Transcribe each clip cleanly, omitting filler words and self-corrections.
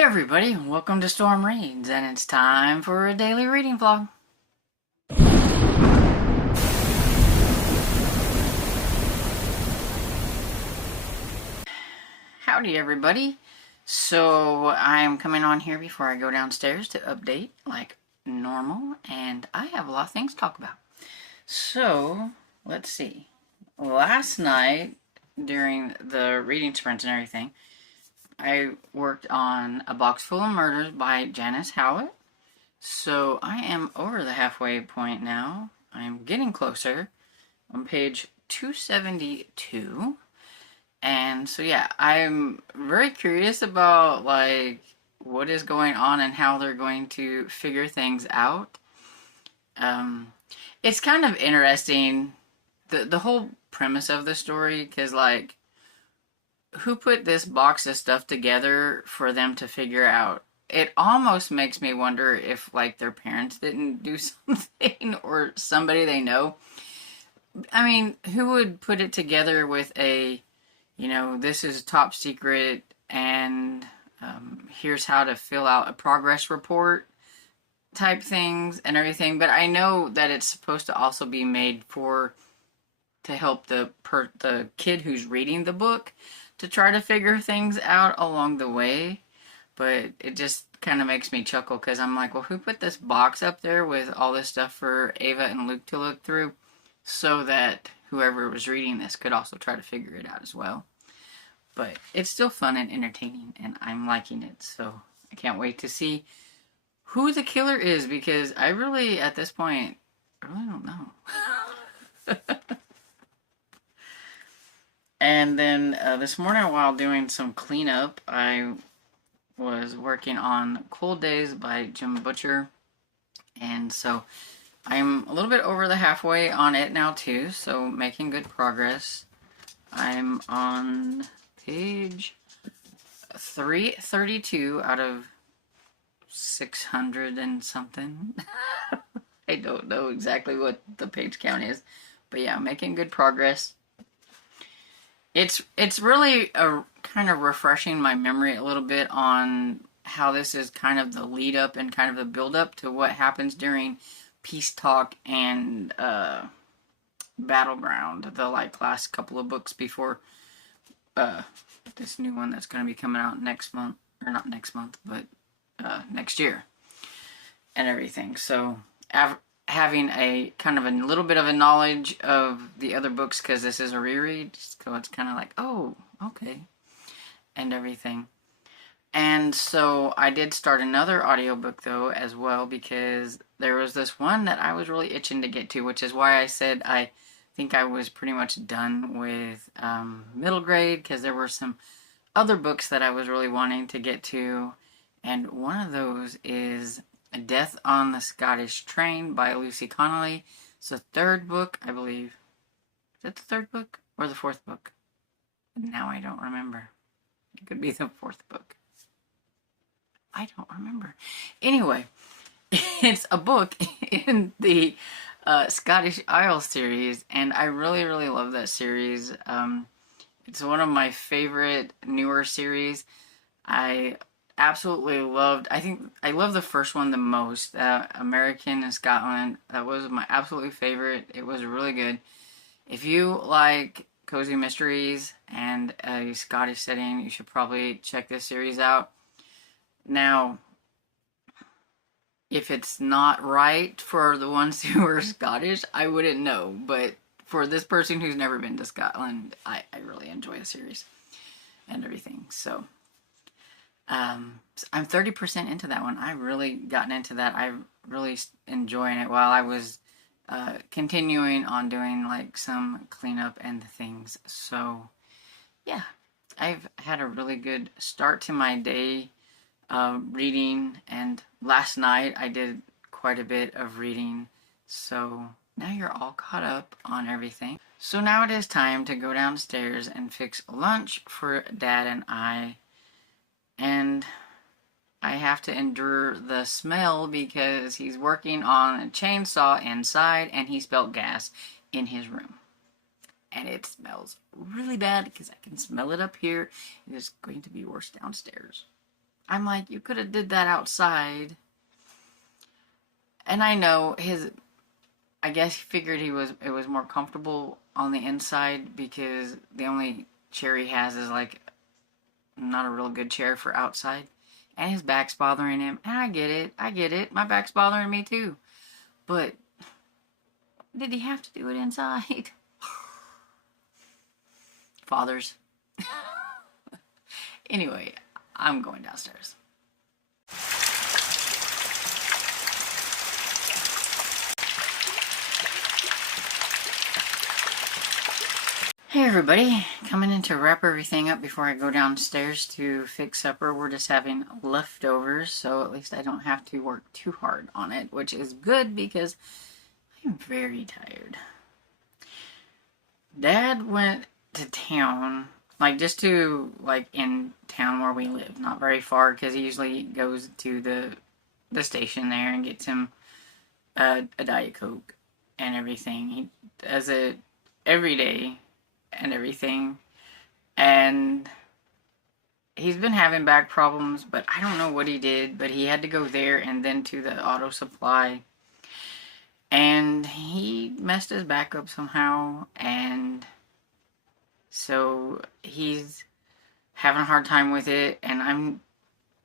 Hey everybody, welcome to Storm Reads, and it's time for a daily reading vlog. Howdy everybody. So I'm coming on here before I go downstairs to update like normal, and I have a lot of things to talk about. So let's see. Last night during the reading sprints and everything, I worked on A Box Full of Murders by Janice Howard. So I am over the halfway point now. I'm getting closer. On page 272. And so yeah, I'm very curious about like what is going on and how they're going to figure things out. It's kind of interesting, the whole premise of the story, because like who put this box of stuff together for them to figure out? It almost makes me wonder if like their parents didn't do something or somebody they know. I mean, who would put it together with a, this is top secret and here's how to fill out a progress report type things and everything. But I know that it's supposed to also be made to help the kid who's reading the book to try to figure things out along the way. But it just kind of makes me chuckle because I'm like, well, who put this box up there with all this stuff for Ava and Luke to look through so that whoever was reading this could also try to figure it out as well. But it's still fun and entertaining, and I'm liking it. So I can't wait to see who the killer is, because I really, at this point, I really don't know. And then this morning, while doing some cleanup, I was working on Cold Days by Jim Butcher. And so I'm a little bit over the halfway on it now too, so making good progress. I'm on page 332 out of 600 and something. I don't know exactly what the page count is, but yeah, making good progress. It's really kind of refreshing my memory a little bit on how this is kind of the lead up and kind of the build up to what happens during Peace Talk and Battleground, the like last couple of books before this new one that's going to be coming out next month, or not next month, but next year and everything. So having a kind of a little bit of a knowledge of the other books, because this is a reread, so it's kind of like, oh, okay, and everything. And so I did start another audiobook though as well, because there was this one that I was really itching to get to, which is why I said I think I was pretty much done with middle grade, because there were some other books that I was really wanting to get to, and one of those is Death on the Scottish Train by Lucy Connolly. It's the third book, I believe. Is it the third book or the fourth book? Now I don't remember. It could be the fourth book. I don't remember. Anyway, it's a book in the Scottish Isles series, and I really, really love that series. It's one of my favorite newer series. I absolutely loved, I think I love the first one the most, American in Scotland. That was my absolutely favorite. It was really good. If you like cozy mysteries and a Scottish setting, you should probably check this series out. Now, if it's not right for the ones who are Scottish, I wouldn't know, but for this person who's never been to Scotland, I really enjoy the series and everything. So I'm 30% into that one. I've really gotten into that. I'm really enjoying it while I was continuing on doing like some cleanup and things. So yeah, I've had a really good start to my day reading, and last night I did quite a bit of reading. So now you're all caught up on everything. So now it is time to go downstairs and fix lunch for Dad and I. And I have to endure the smell because he's working on a chainsaw inside and he spilled gas in his room. And it smells really bad because I can smell it up here. It is going to be worse downstairs. I'm like, you could have did that outside. And I know I guess he figured it was more comfortable on the inside because the only chair he has is like not a real good chair for outside. And his back's bothering him. And I get it. My back's bothering me too. But did he have to do it inside? Fathers. Anyway, I'm going downstairs. Hey everybody, coming in to wrap everything up before I go downstairs to fix supper. We're just having leftovers, so at least I don't have to work too hard on it, which is good because I'm very tired. Dad went to town, like just to, like in town where we live, not very far, because he usually goes to the station there and gets him a Diet Coke and everything. He does it every day and everything, and he's been having back problems, but I don't know what he did, but he had to go there and then to the auto supply, and he messed his back up somehow, and so he's having a hard time with it, and I'm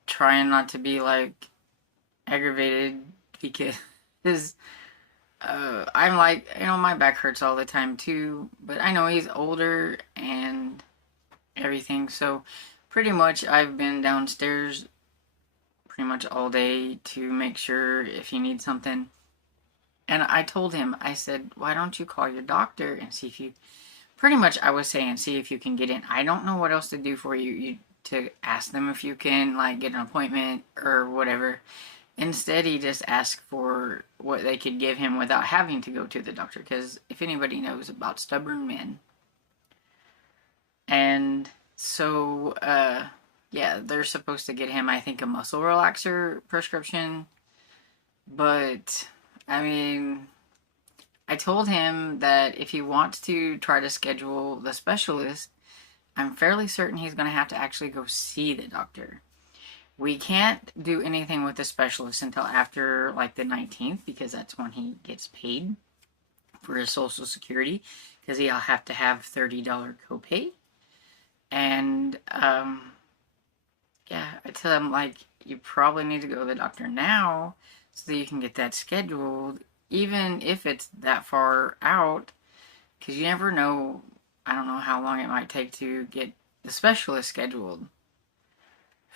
trying not to be like aggravated because I'm like, you know, my back hurts all the time too, but I know he's older and everything, so pretty much I've been downstairs pretty much all day to make sure if he needs something. And I told him, I said, why don't you call your doctor and see if you, pretty much I was saying, see if you can get in. I don't know what else to do for you to ask them if you can, like, get an appointment or whatever. Instead, he just asked for what they could give him without having to go to the doctor, because if anybody knows about stubborn men. And so, yeah, they're supposed to get him, I think, a muscle relaxer prescription. But, I mean, I told him that if he wants to try to schedule the specialist, I'm fairly certain he's going to have to actually go see the doctor. We can't do anything with the specialist until after, like, the 19th, because that's when he gets paid for his Social Security, because he'll have to have $30 copay. And, yeah, I tell him, like, you probably need to go to the doctor now so that you can get that scheduled, even if it's that far out, because you never know, I don't know how long it might take to get the specialist scheduled.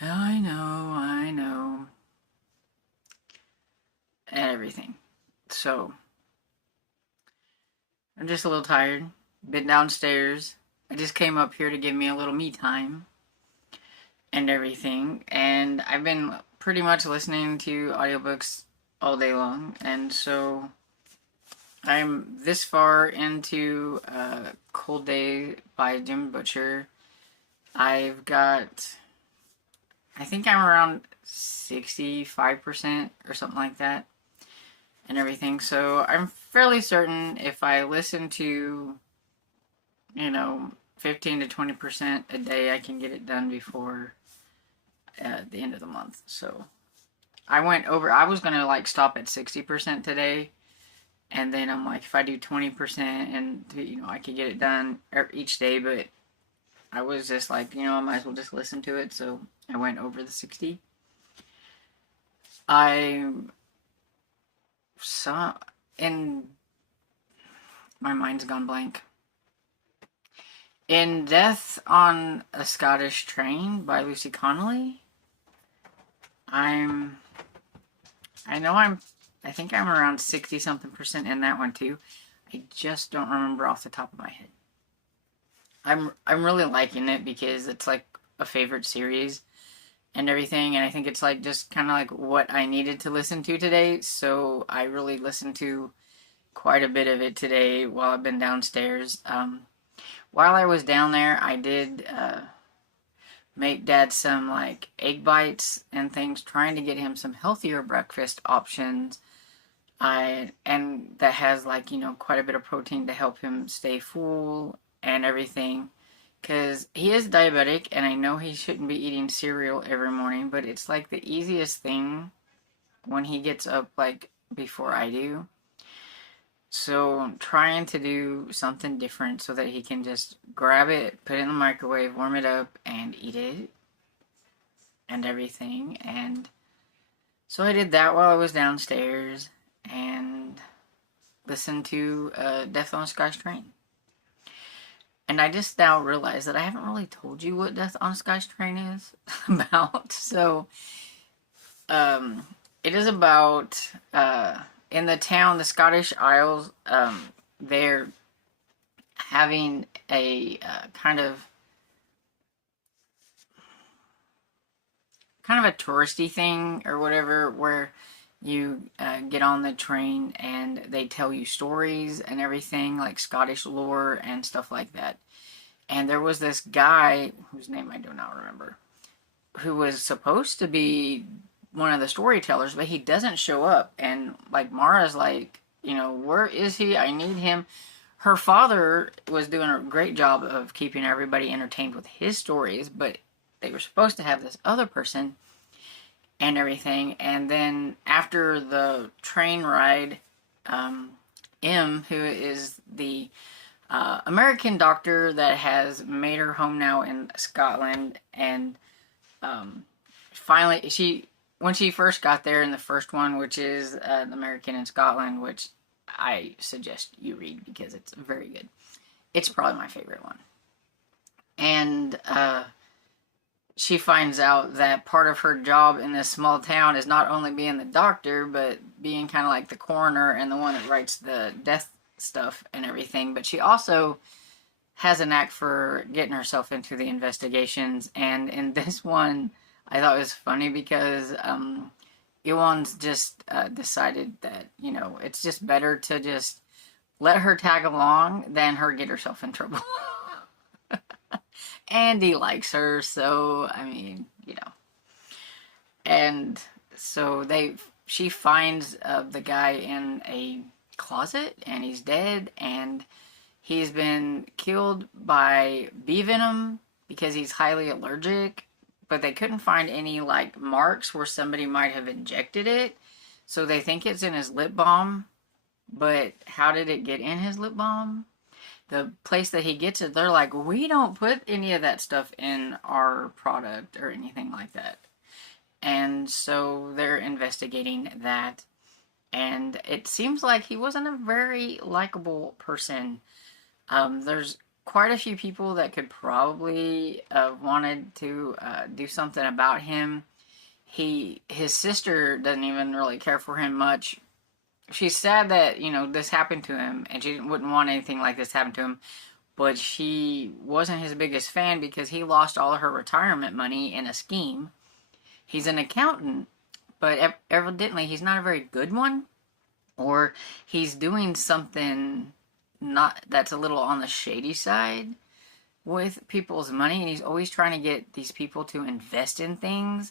I know. And everything. So, I'm just a little tired. Been downstairs. I just came up here to give me a little me time and everything. And I've been pretty much listening to audiobooks all day long. And so, I'm this far into Cold Day by Jim Butcher. I've got, I think I'm around 65% or something like that and everything. So I'm fairly certain if I listen to, 15 to 20% a day, I can get it done before the end of the month. So I was going to like stop at 60% today. And then I'm like, if I do 20% and, I could get it done each day, but I was just like, I might as well just listen to it. So I went over the 60. I saw, and my mind's gone blank. In Death on a Scottish Train by Lucy Connolly, I think I'm around 60-something% in that one too. I just don't remember off the top of my head. I'm really liking it because it's like a favorite series and everything, and I think it's like just kind of like what I needed to listen to today, so I really listened to quite a bit of it today while I've been downstairs. While I was down there, I did make Dad some like egg bites and things, trying to get him some healthier breakfast options. And that has like, quite a bit of protein to help him stay full and everything. because he is diabetic, and I know he shouldn't be eating cereal every morning, but it's like the easiest thing when he gets up, like before I do. So I'm trying to do something different so that he can just grab it, put it in the microwave, warm it up, and eat it and everything. And so I did that while I was downstairs and listened to Death on a Sky Train. And I just now realized that I haven't really told you what Death on a Sky Train is about. So it is about in the town, the Scottish Isles. They're having a kind of a touristy thing or whatever, where you get on the train and they tell you stories and everything, like Scottish lore and stuff like that. And there was this guy whose name I do not remember, who was supposed to be one of the storytellers, but he doesn't show up. And like Mara's like, where is he? I need him. Her father was doing a great job of keeping everybody entertained with his stories, but they were supposed to have this other person and everything. And then after the train ride, M, who is the American doctor that has made her home now in Scotland, and finally, when she first got there in the first one, which is American in Scotland, which I suggest you read because it's very good. It's probably my favorite one. And she finds out that part of her job in this small town is not only being the doctor, but being kind of like the coroner and the one that writes the death stuff and everything. But she also has a knack for getting herself into the investigations. And in this one, I thought it was funny because Ewan's just decided that, it's just better to just let her tag along than her get herself in trouble. And he likes her, so, I mean, And so she finds the guy in a closet, and he's dead, and he's been killed by bee venom because he's highly allergic, but they couldn't find any, like, marks where somebody might have injected it, so they think it's in his lip balm, but how did it get in his lip balm? The place that he gets it, they're like, we don't put any of that stuff in our product or anything like that. And so they're investigating that. And it seems like he wasn't a very likable person. There's quite a few people that could probably wanted to do something about him. His sister doesn't even really care for him much. She's sad that, this happened to him, and she wouldn't want anything like this happen to him, but she wasn't his biggest fan because he lost all of her retirement money in a scheme. He's an accountant, but evidently he's not a very good one, or he's doing something that's a little on the shady side with people's money, and he's always trying to get these people to invest in things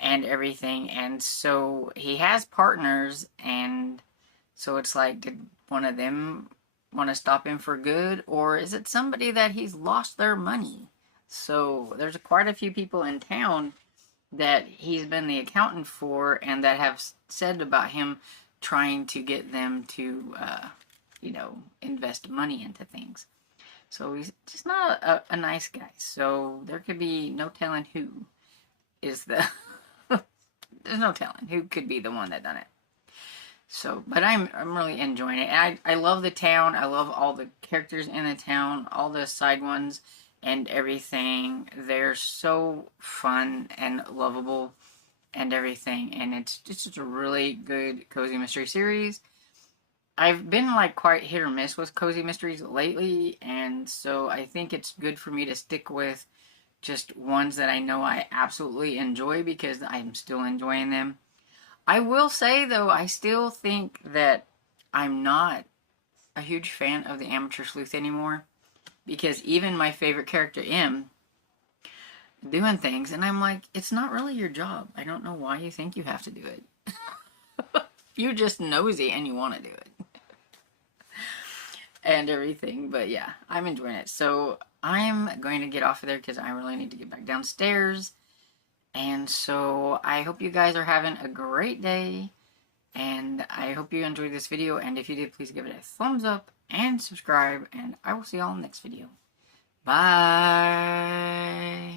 and everything. And so he has partners, and so it's like, did one of them want to stop him for good, or is it somebody that he's lost their money? So there's quite a few people in town that he's been the accountant for, and that have said about him trying to get them to invest money into things. So he's just not a nice guy. So there could be no telling who is the there's no telling who could be the one that done it. So, but I'm really enjoying it. And I love the town. I love all the characters in the town, all the side ones and everything. They're so fun and lovable and everything. And it's just a really good cozy mystery series. I've been like quite hit or miss with cozy mysteries lately, and so I think it's good for me to stick with just ones that I know I absolutely enjoy because I'm still enjoying them. I will say, though, I still think that I'm not a huge fan of the Amateur Sleuth anymore, because even my favorite character, M, doing things, and I'm like, it's not really your job. I don't know why you think you have to do it. You're just nosy and you want to do it. And everything, but yeah, I'm enjoying it. So I'm going to get off of there because I really need to get back downstairs. And so I hope you guys are having a great day. And I hope you enjoyed this video. And if you did, please give it a thumbs up and subscribe. And I will see y'all in the next video. Bye.